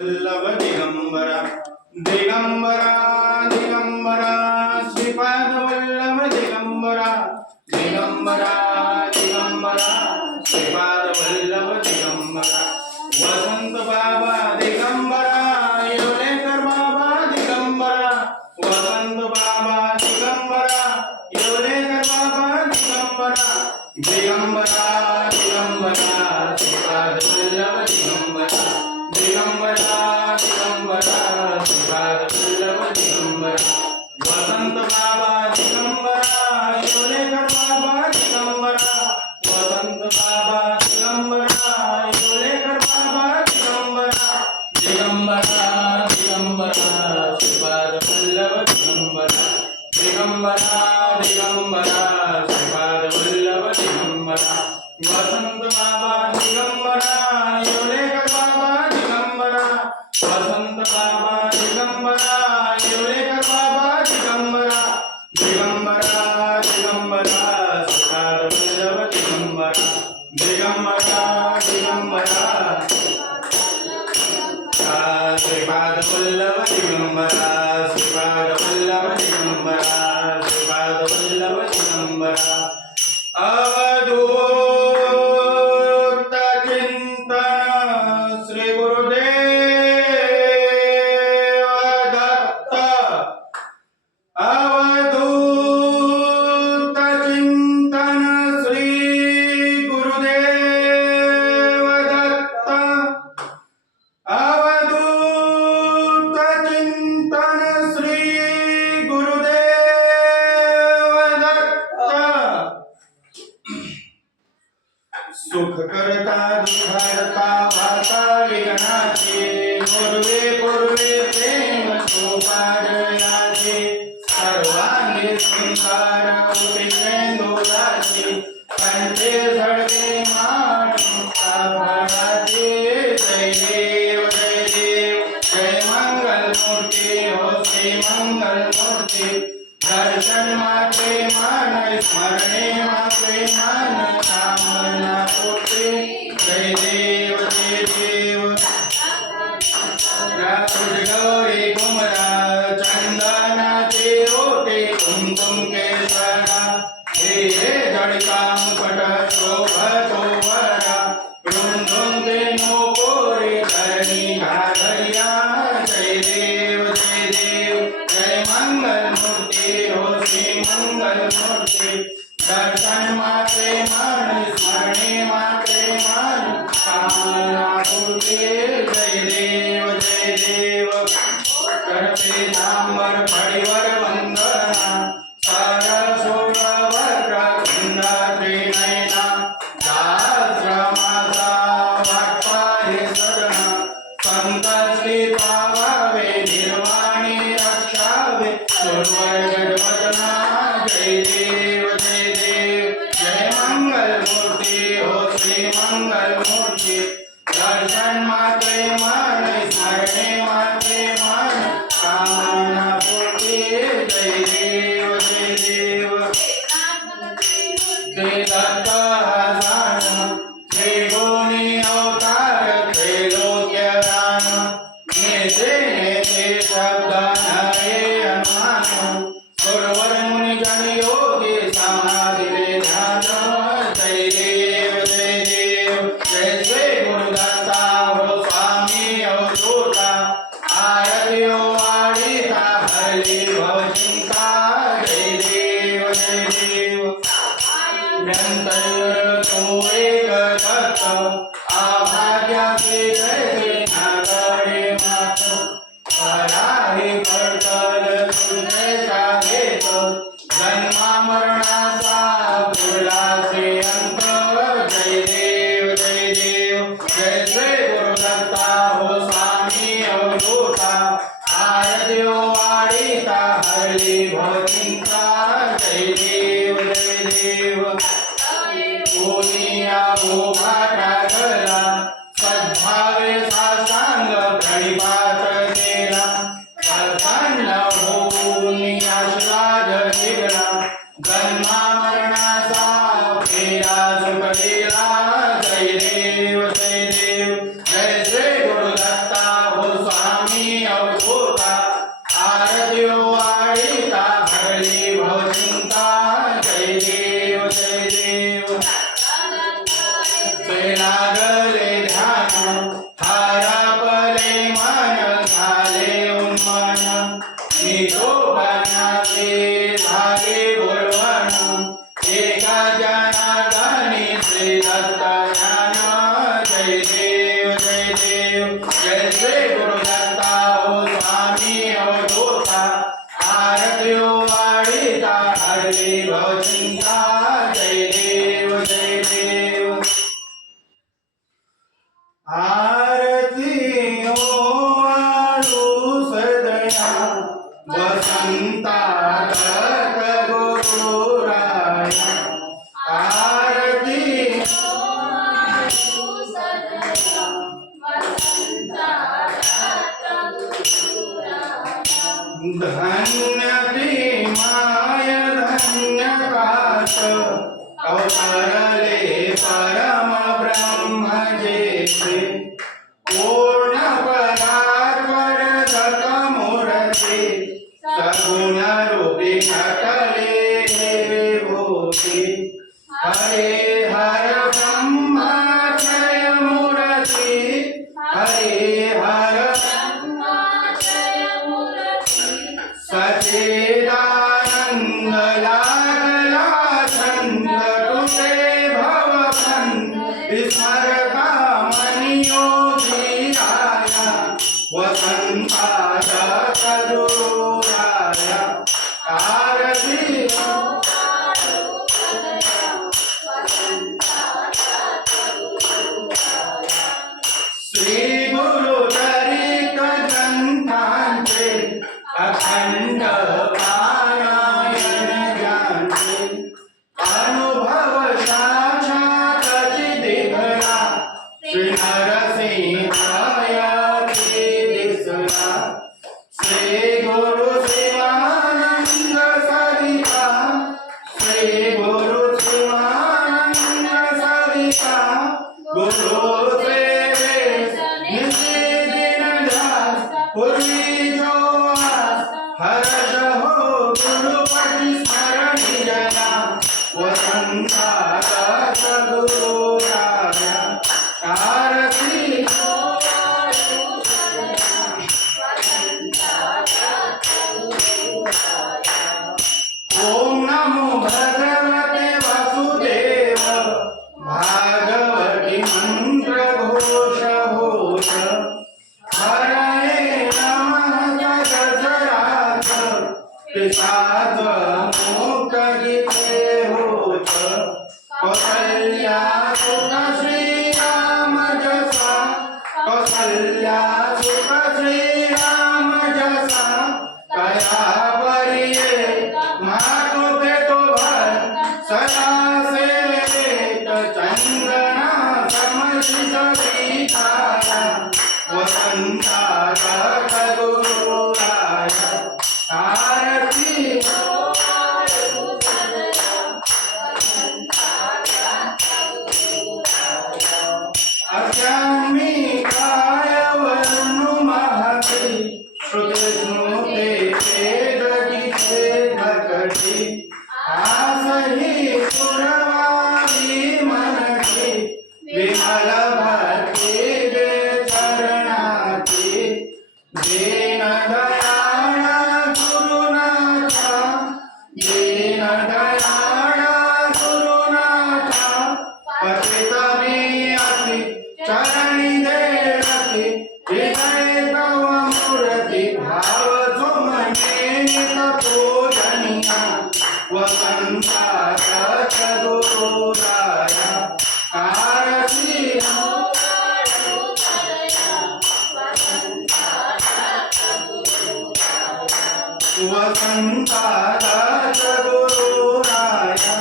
वल्लभ दिगंबरा दिगंबरा दिगंबरा श्रीपाद वल्लभ दिगंबरा दिगंबरा दिगंबरा श्रीपाद वल्लभ दिगंबरा वसंत बाबा दिगंबरा येवलेकर बाबा दिगंबरा वसंत बाबा दिगंबरा येवलेकर बाबा दिगंबरा दिगंबरा दिगंबरा श्रीपाद वल्लभ दिगंबरा दिगंबरा दिगंबरा श्रीपाद वल्लभ दिगंबरा वसंत बाबा दिगंबरा येवलेकर बाबा दिगंबरा वसंत बाबा दिगंबरा येवलेकर बाबा दिगंबरा दिगंबरा दिगंबरा श्रीपाद वल्लभ दिगंबरा दिगंबरा दिगंबरा श्रीपाद वल्लभ दिगंबरा वसंत बाबा दिगंबरा येवलेकर बाबा दिगंबरा वसंत बाबा दिगंबरा येवलेकर बाबा दिगंबरा दिगंबरा दिगंबरा श्रीपाद वल्लभ दिगंबरा दिगंबरा दिगंबरा श्रीपाद वल्लभ दिगंबरा श्रीपाद वल्लभ दिगंबरा श्रीपाद वल्लभ दिगंबरा अवधूत चिंतन श्री गुरुदेव दत्त अवधूत चिंतन श्री गुरुदेव दत्त अवधूत चिंतन श्री गुरुदेव दत्त सुख करता दुःखहर्ता वार्ता विघ्नाचे पूर्वे पूर्वे प्रेम सोपारयाचे सर्वांगी संसार उपेंदुराचे कंठे झळके मान मुक्ताफळाचे जय देव जय मंगल मूर्ती हो श्री मंगल मूर्ती दर्शन मात्रे मान स्मरणे मात्रे मान कामना पूर्ती जय देव रातुज गौरी कुमरा चंदनाचे ओटे कुमकुम केसरा हे जड़का मुकुट शोभतोवरा रुंधुम ते नोपोरे धरणी घाघरिया जय देव जय मंगल मूर्ति हो श्री मंगल मूर्ति दर्शन मात्रे मान स्मरणे मात्रे मान कामना पूर्ति जय देव कर पीतांबर परिवर वंदना सरसोर वक्र कुंडा त्रिनयना दास्रमासा भक्ताहि सदना संत श्री पावावे निर्वाणी रक्षावे सुरवर्ग वदना जय देव जय मंगल मूर्ति हो श्री मंगल मूर्ति दर्शन मात्रे मान स्मरणे मात्रे मान कामना पूर्ति जय देव श्री दत्त हजान श्री गुणी अवतार त्रैलोक्य दान नेते नेते शब्द नये अनुमान गुरुवर मुनि जन योगी समाधि ध्यान जय देव जय श्री गुरुदत्ता हो स्वामी अवधूता आरतियो वाडिता हरली भवचिंता जय देव निरंतर तू एक दत्त अभाग्याचे जय नागडे मात पराही पडतल तुझे साधेत जन्मा मरणाचा फुलाचे अंत जय देव जय श्री गुरुदत्ता हो स्वामी अवधूता आरतियो वाडिता हरली भवचिंता जय देव कोणिया भोगा टाकला सद्भावे साष्टांग प्रणिपात केला प्रसन्न होऊन आशीर्वाद दिला जन्मा मरणाचा फेरा सुटलेला जय देव जय श्री गुरुदत्ता हो श्री गुरुदत्ता ओ स्वामी अवधूता आरती वाढीता हरली भवचिंता जय देव जय देव आरती वाढू सदया वसंता दत्त गुरुराया आरती धन्य भीमाय धन्यकाश अवतरले परम ब्रह्म जेते पूर्ण परात्पर दत्त मूर्ती सगुण रूपी घटले विभूती हरे हर ब्रह्माक्षय मूर्ती हरे हर सच्चिदानंद लागला छंद तुझे भवखंड विस्मरता मनी योगी राया वसंता दत्त गुरुराया आरती श्री गुरु चरित ग्रंथांचे अखंड पारायण ज्ञानचे अनुभव साक्षात दिघला श्री नरसिंहाया दिसला श्री गुरु शिवानंद सरिता श्री गुरु शिवानंद सरिता गुरु पूर्वी जो हर्ष हो गुरुपति स्मरण जया वसंता दत्त गुरुराया आरती ओम नमो भगवते वासुदेव भागवती मंत्र घोष होत हरे नमः गजराज पिशाच मुक्त गीते होत कौसल्या सुत श्रीराम जसा कौसल्या सुत श्रीराम जसा कया परिये मातो भेटो भर सदा सेवेत चंदना समर्पित गीताया वसंता दत्त गुरुराया आरती अज्ञानी काय वर्णु महती श्रुते स्मृते वेद गीते घटती आसही पुरवावी मनती विमल भक्ती चरणाची दीन दयाळा गुरुनाथा दीन दयाळा गुरुनाथा पतित मी अति चरणी देरती हृदय तव मूर्ती भाव सुमने पूजनिया वसंता दत्त गुरुराया आरती वसंता दत्त गुरुराया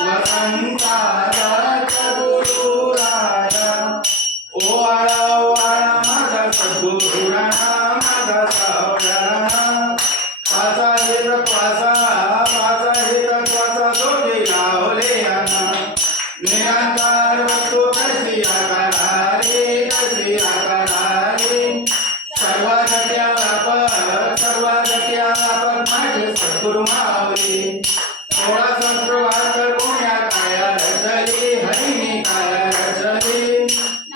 वसंता दत्त गुरुराया ओवाळा माझा सद्गुरुराया माझा सावळा माझा हित क्वासा जोडी लावले यांना निराकार वस्तू कशी आकाराली सर्व जग्या व्यापक माझे सद्गुरु माऊली थोडा संस्कृत कोण्या काया रचली हरिणी काया रचली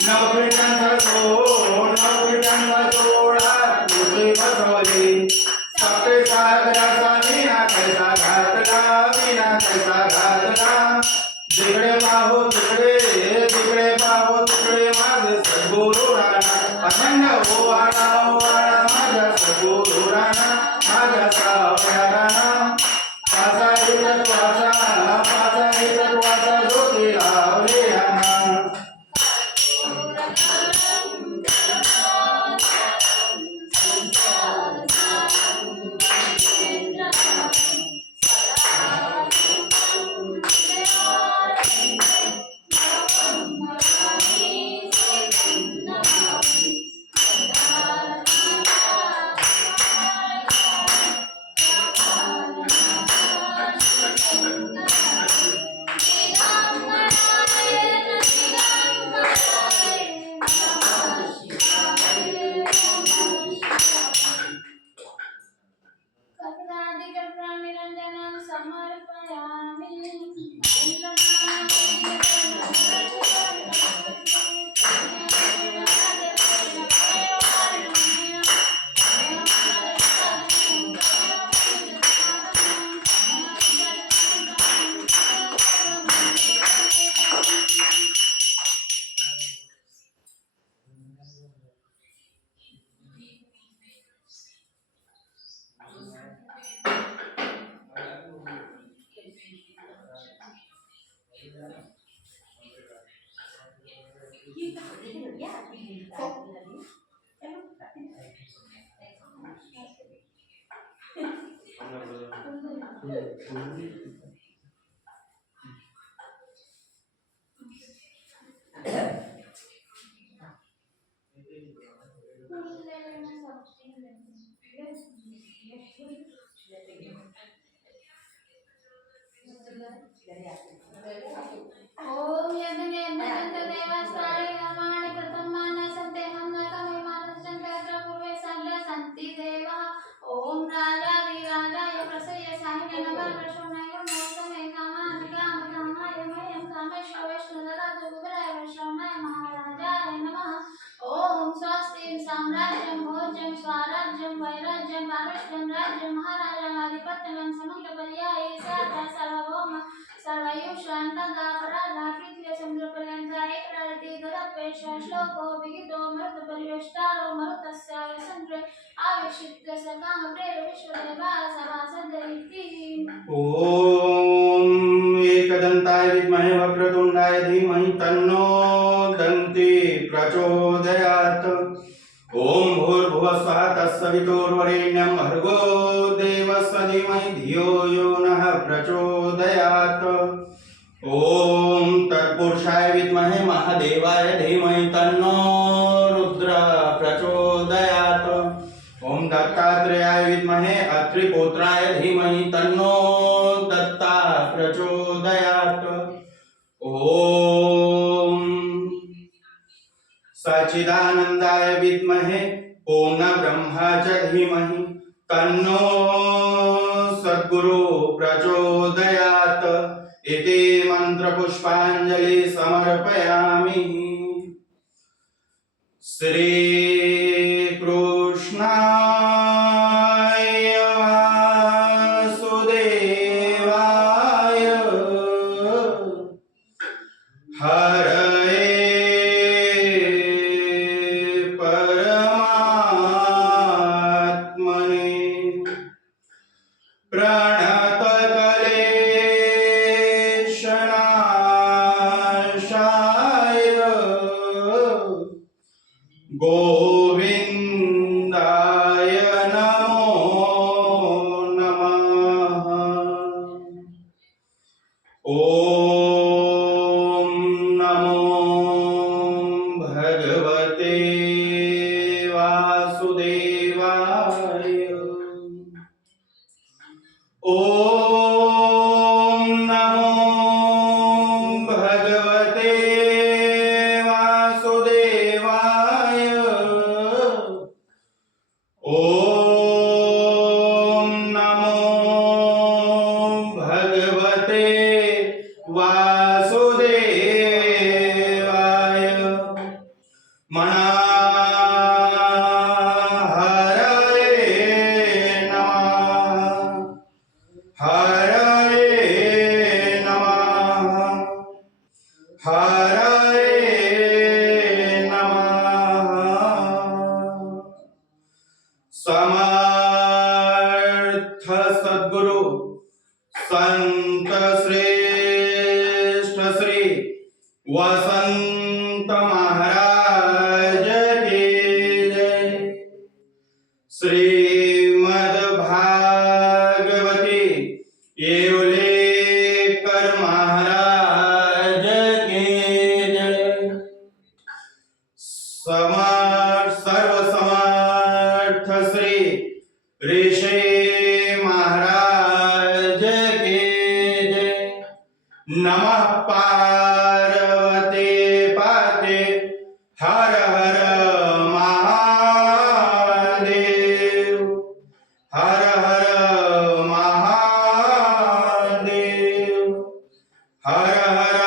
नवपीठांचा जोडा तुझी बसवली सप्ते सागराचा विना कैसा घातला जिकडे पाहो तिकडे माझे सद्गुरु राणा अखंड हो ओवाळा ओवाळा माझ्या सद्गुरुराना माझ्या सावकारांना पाचा तत्वाचा ज्योती लावले यांना ओम यज्ञ देवास्ताय अमानि कृतं मानसन्ते हम्मकमे मानसञ्चन्द्र पूर्वे सर्व सन्ति देवा ओम राजाधिराजाय प्रसय साहिने नमः कृष्णाय मोदमे कामाय मह्यं कामेश्वर वैष्णव ददातु गुरुराय वैष्णवाय महाराजाय नमः ओम स्वस्ति साम्राज्यं भोज्यं स्वराज्यं वैराज्यं पारस्यं राज्यं महाराजं आधिपत्यं समग्र पर्याये साता सर्वभौम सर्वयुष्णान्तदापराधाकृत्य चन्द्रपर्यन्त एकरारति तदपेक्ष श्लोको विहितो मरुतपरिवेष्टारो मरुतस्य वसन्त्रे आविक्षिप्य सकामप्रेर विश्वदेवा सभासद् ओम एकदन्ताय विद्महे वक्रतुण्डाय धीमहि तन्नो दन्ति प्रचोदयात् ओम भूर्भुवः स्वः तत्सवितुर्वरेण्यं भर्गो देवस्य धीमहि धियो यो नः प्रचोदयात् ओम तत्पुरुषाय विद्महे महादेवाय धीमहि तन्नो रुद्रः प्रचोदयात् ओम दत्तात्रेयाय विद्महे अत्रिपुत्राय धीमहि तन्नो दत्ता प्रचोदयात् ओम सच्चिदानंदाय विद्महे पूर्ण ब्रह्मा च धीमहि तन्नो सद्गुरु प्रचोदयात् इति मंत्र पुष्पांजलि समर्पयामि श्री कृष्णाय वासुदेवाय हरये प्रणतकलेशनाशाय गोविन्दाय नमो नमः ॐ नमो भगवते वासुदेवाय ओम नमो भगवते वासुदेवाय ओम नमो भगवते वासुदेवाय मना हरये नमः हरये नमः समर्थ सद्गुरु संत श्रेष्ठ श्री वसंत महाराज की जय। श्रीमद् भागवती येवलेकर महाराज की जय। सर्व समर्थ श्री ऋषि महाराज की जय। नमः पार्वती पाते हर हर महादेव हर हर महादेव हर हर